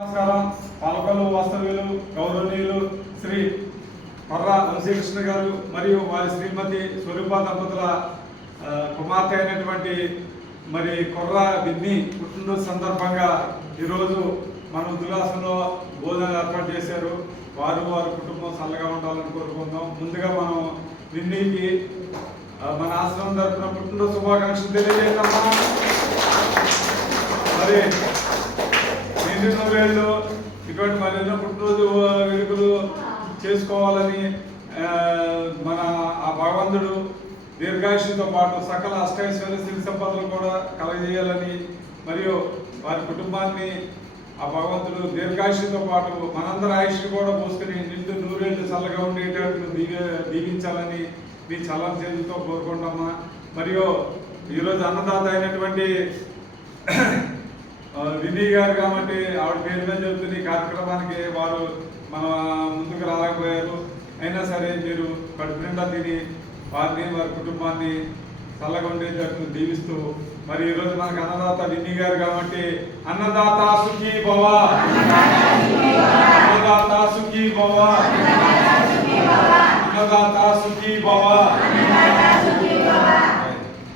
నమస్కారం. పాలకొల్లు వాస్తవ్యులు గౌరవనీయులు శ్రీ కొర్ర వంశీకృష్ణ గారు మరియు వారి శ్రీమతి స్వరూప దంపతుల కుమార్తె అయినటువంటి మరి కొర్ర విన్ని పుట్టినరోజు సందర్భంగా ఈరోజు మన ఉల్లాసంలో భోజనం ఏర్పాటు చేశారు. వారు వారి కుటుంబం చల్లగా ఉండాలని కోరుకుందాం ముందుగా మనం విన్నీకి మన ఆశ్రమం తరఫున పుట్టినరోజు శుభాకాంక్షలు తెలియజేస్తాము మరి నిండు నూరేళ్ళు ఇటువంటి మరెన్నో పుట్టినరోజు వేడుకలు చేసుకోవాలని మన ఆ భగవంతుడు దీర్ఘాయుషుతో పాటు సకల అష్టైశ్వర్య సిరి సంపదలు కూడా కలగజేయాలని మరియు వారి కుటుంబాన్ని ఆ భగవంతుడు దీర్ఘాయుషుతో పాటు మనందరి ఆయుష్ కూడా పోసుకుని నిండు నూరేళ్ళు చల్లగా ఉండేటట్లు దీవ దీవించాలని మీ చల్లని చేతులతో కోరుకుంటామా మరియు ఈరోజు అన్నదాత అయినటువంటి ఆ, గారు కాబట్టి ఆవిడ పేరు మీద చెబుతున్న ఈ కార్యక్రమానికి వారు మన ముందుకు రాలేకపోయారు. అయినా సరే మీరు కడుపు నిండా తిని వారిని వారి కుటుంబాన్ని చల్లగా ఉండేటట్టు దీవిస్తూ మరి ఈరోజు మనకు అన్నదాత విన్ని గారు కాబట్టి అన్నదాత సుఖీ భవ. అన్నదాత సుఖీ భవ. అన్నదాత సుఖీ భవ.